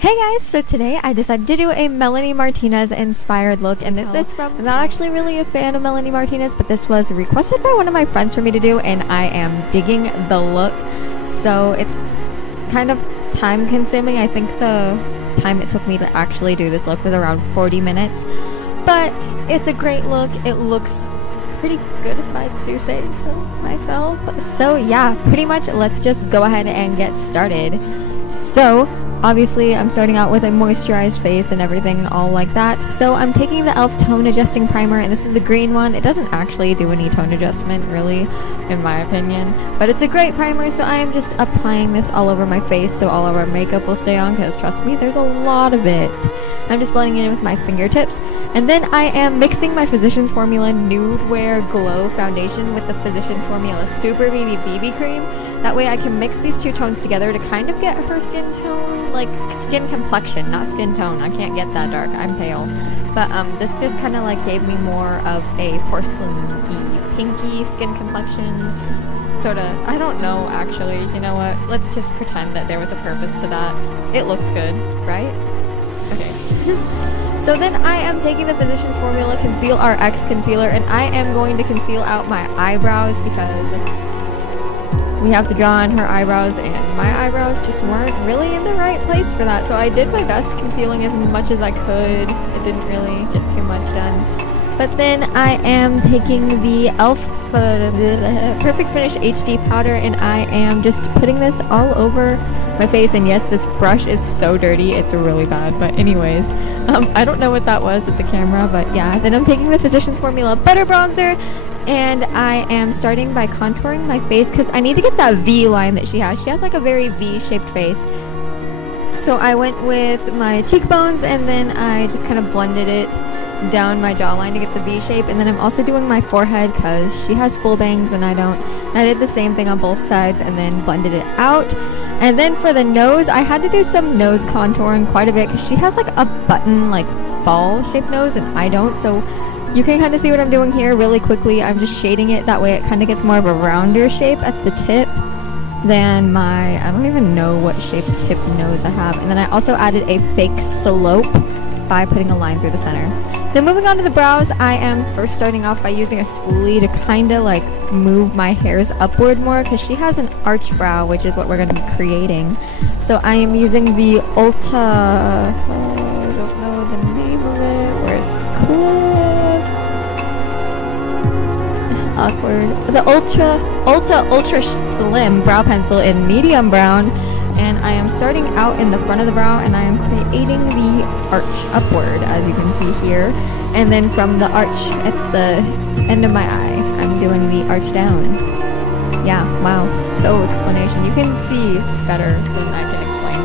Hey guys, so today I decided to do a Melanie Martinez inspired look, and this is from, I'm not actually really a fan of Melanie Martinez, but this was requested by one of my friends for me to do, and I am digging the look. So it's kind of time consuming. I think the time it took me to actually do this look was around 40 minutes, but it's a great look. It looks pretty good if I do say so myself. So yeah, pretty much let's just go ahead and get started. So obviously, I'm starting out with a moisturized face and everything all like that. So I'm taking the e.l.f. Tone Adjusting Primer, and this is the green one. It doesn't actually do any tone adjustment, really, in my opinion. But it's a great primer, so I am just applying this all over my face so all of our makeup will stay on, because trust me, there's a lot of it. I'm just blending it in with my fingertips. And then I am mixing my Physicians Formula Nude Wear Glow Foundation with the Physicians Formula Super BB Cream. That way I can mix these two tones together to kind of get her skin tone, like skin complexion, not skin tone. I can't get that dark, I'm pale. But this just kind of like gave me more of a porcelain-y, pinky skin complexion. Sorta, I don't know actually, you know what? Let's just pretend that there was a purpose to that. It looks good, right? Okay. So then I am taking the Physicians Formula Conceal RX Concealer, and I am going to conceal out my eyebrows because we have to draw on her eyebrows, and my eyebrows just weren't really in the right place for that. So I did my best concealing as much as I could. It didn't really get too much done. But then I am taking the e.l.f. Perfect Finish HD powder, and I am just putting this all over my face. And yes, this brush is so dirty, it's really bad. But anyways, I don't know what that was at the camera, but yeah. Then I'm taking the Physicians Formula Butter Bronzer, and I am starting by contouring my face because I need to get that V line that she has. She has like a very V-shaped face. So I went with my cheekbones, and then I just kind of blended it down my jawline to get the V shape. And then I'm also doing my forehead because she has full bangs and I don't. And I did the same thing on both sides and then blended it out. And then for the nose, I had to do some nose contouring quite a bit because she has like a button, like ball-shaped nose, and I don't. So you can kind of see what I'm doing here really quickly. I'm just shading it, that way it kind of gets more of a rounder shape at the tip than my, I don't even know what shape tip nose I have. And then I also added a fake slope by putting a line through the center. Then moving on to the brows, I am first starting off by using a spoolie to kind of like move my hairs upward more because she has an arch brow, which is what we're going to be creating. So I am using the Ulta, I don't know the name of it, where's the clip? Awkward. The Ultra Slim Brow Pencil in medium brown. And I am starting out in the front of the brow, and I am creating the arch upward, as you can see here. And then from the arch at the end of my eye, I'm doing the arch down. Yeah, wow, so explanation. You can see better than I can explain.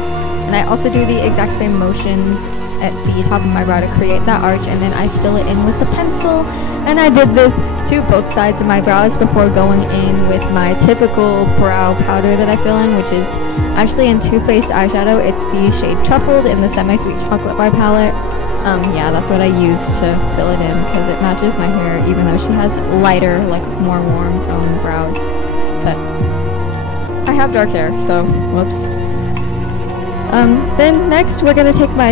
And I also do the exact same motions at the top of my brow to create that arch, and then I fill it in with the pencil. And I did this to both sides of my brows before going in with my typical brow powder that I fill in, which is actually in Too Faced eyeshadow. It's the shade Truffled in the Semi-Sweet Chocolate Bar palette. Yeah, that's what I use to fill it in because it matches my hair, even though she has lighter, like more warm tone brows. But I have dark hair, so whoops. Then next we're gonna take my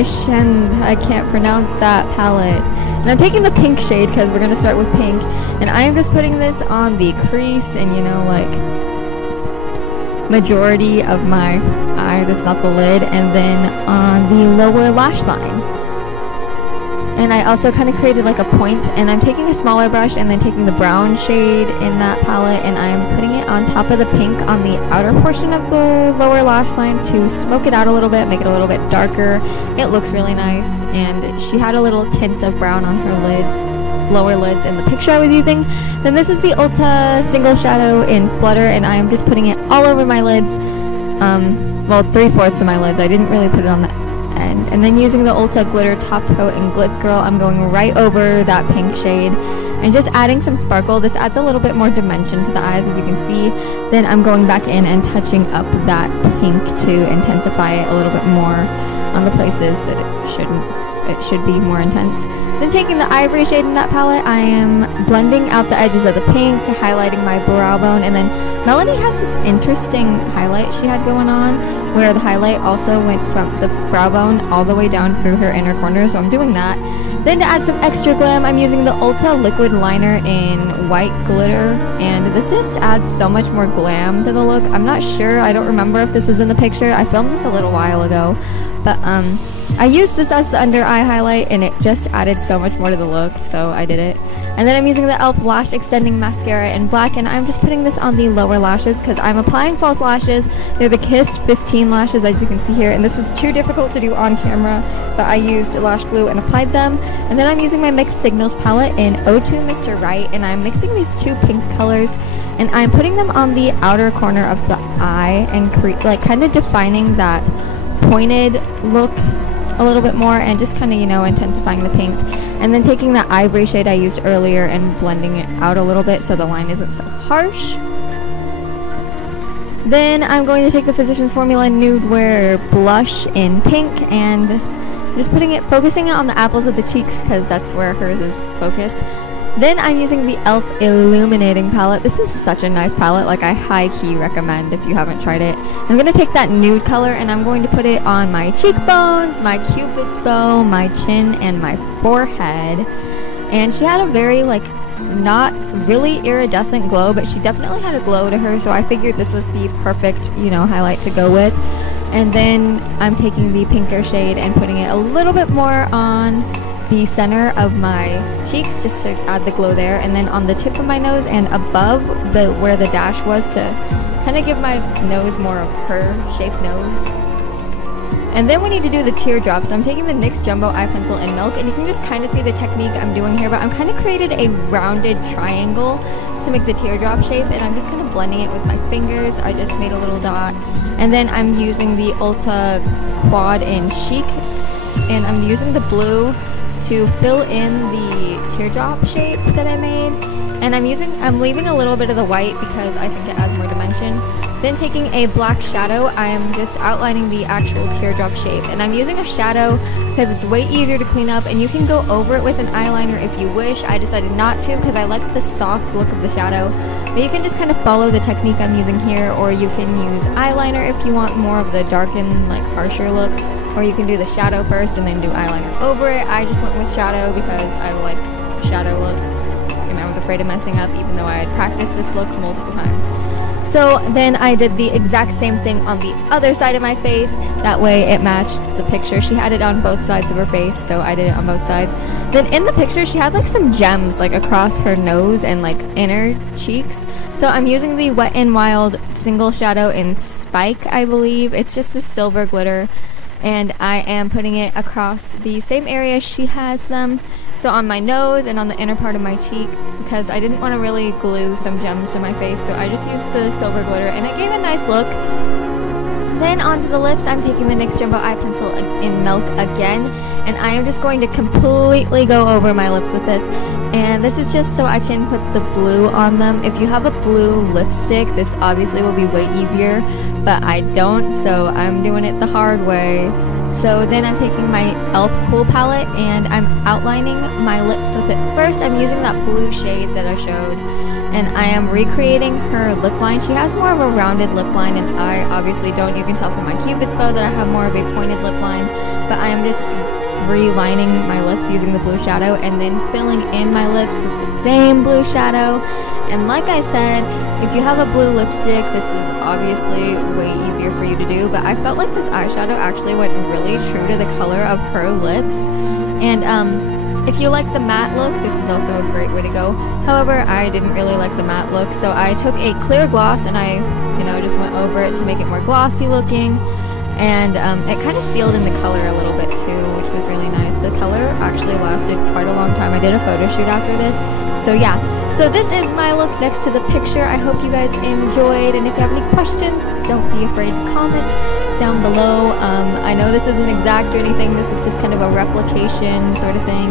I can't pronounce that palette. And I'm taking the pink shade because we're gonna start with pink. And I am just putting this on the crease and, you know, like majority of my eye that's not the lid, and then on the lower lash line. And I also kind of created like a point, and I'm taking a smaller brush and then taking the brown shade in that palette, and I'm putting it on top of the pink on the outer portion of the lower lash line to smoke it out a little bit, make it a little bit darker. It looks really nice, and she had a little tint of brown on her lid, lower lids in the picture I was using. Then this is the Ulta Single Shadow in Flutter, and I am just putting it all over my lids. Well, 3/4 of my lids. I didn't really put it on the end. And then using the Ulta Glitter Top Coat in Glitz Girl, I'm going right over that pink shade and just adding some sparkle. This adds a little bit more dimension to the eyes, as you can see. Then I'm going back in and touching up that pink to intensify it a little bit more on the places that it should be more intense. Then taking the ivory shade in that palette, I am blending out the edges of the pink, highlighting my brow bone, and then Melanie has this interesting highlight she had going on where the highlight also went from the brow bone all the way down through her inner corner, so I'm doing that. Then to add some extra glam, I'm using the Ulta liquid liner in white glitter, and this just adds so much more glam to the look. I'm not sure, I don't remember if this was in the picture. I filmed this a little while ago, but I used this as the under eye highlight, and it just added so much more to the look, so I did it. And then I'm using the e.l.f. Lash Extending Mascara in black, and I'm just putting this on the lower lashes because I'm applying false lashes. They're the Kiss 15 lashes, as you can see here, and this is too difficult to do on camera, but I used lash glue and applied them. And then I'm using my Mixed Signals palette in O2 Mr. Right, and I'm mixing these two pink colors, and I'm putting them on the outer corner of the eye and kind of defining that pointed look a little bit more, and just kind of, you know, intensifying the pink. And then taking that ivory shade I used earlier and blending it out a little bit so the line isn't so harsh. Then I'm going to take the Physicians Formula Nude Wear blush in pink, and just focusing it on the apples of the cheeks because that's where hers is focused. Then I'm using the e.l.f. Illuminating palette. This is such a nice palette, like I high-key recommend if you haven't tried it. I'm going to take that nude color and I'm going to put it on my cheekbones, my cupid's bow, my chin, and my forehead. And she had a very, like, not really iridescent glow, but she definitely had a glow to her, so I figured this was the perfect, you know, highlight to go with. And then I'm taking the pinker shade and putting it a little bit more on the center of my cheeks just to add the glow there, and then on the tip of my nose and above where the dash was to kind of give my nose more of her shaped nose. And then we need to do the teardrops. So I'm taking the NYX Jumbo Eye Pencil in Milk, and you can just kind of see the technique I'm doing here, but I'm kind of created a rounded triangle to make the teardrop shape, and I'm just kind of blending it with my fingers. I just made a little dot. And then I'm using the Ulta Quad in Chic, and I'm using the blue to fill in the teardrop shape that I made. And I'm leaving a little bit of the white because I think it adds more dimension. Then taking a black shadow, I'm just outlining the actual teardrop shape. And I'm using a shadow because it's way easier to clean up, and you can go over it with an eyeliner if you wish. I decided not to because I like the soft look of the shadow. But you can just kind of follow the technique I'm using here, or you can use eyeliner if you want more of the darkened, like harsher look. Or you can do the shadow first and then do eyeliner over it. I just went with shadow because I like shadow look, and I was afraid of messing up even though I had practiced this look multiple times. So then I did the exact same thing on the other side of my face. That way it matched the picture. She had it on both sides of her face, so I did it on both sides. Then in the picture she had like some gems like across her nose and like inner cheeks. So I'm using the Wet n Wild single shadow in Spike, I believe. It's just the silver glitter, and I am putting it across the same area she has them, so on my nose and on the inner part of my cheek, because I didn't want to really glue some gems to my face, so I just used the silver glitter, and it gave a nice look. Then onto the lips, I'm taking the NYX Jumbo Eye Pencil in Milk again, and I am just going to completely go over my lips with this. And this is just so I can put the blue on them. If you have a blue lipstick, this obviously will be way easier, but I don't, so I'm doing it the hard way. So then I'm taking my e.l.f. Cool palette and I'm outlining my lips with it. First, I'm using that blue shade that I showed, and I am recreating her lip line. She has more of a rounded lip line, and I obviously don't. You can tell from my Cupid's bow that I have more of a pointed lip line, but I am just relining my lips using the blue shadow and then filling in my lips with the same blue shadow. And like I said, if you have a blue lipstick, this is obviously way easier for you to do, but I felt like this eyeshadow actually went really true to the color of her lips. And if you like the matte look, this is also a great way to go. However, I didn't really like the matte look, so I took a clear gloss and I, just went over it to make it more glossy looking. And it kind of sealed in the color a little bit too, which was really nice. The color actually lasted quite a long time. I did a photo shoot after this. So yeah, so this is my look next to the picture. I hope you guys enjoyed, and if you have any questions, don't be afraid to comment down below. I know this isn't exact or anything. This is just kind of a replication sort of thing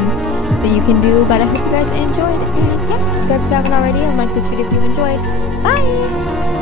that you can do, but I hope you guys enjoyed. And yeah, subscribe if you haven't already, and like this video if you enjoyed. Bye!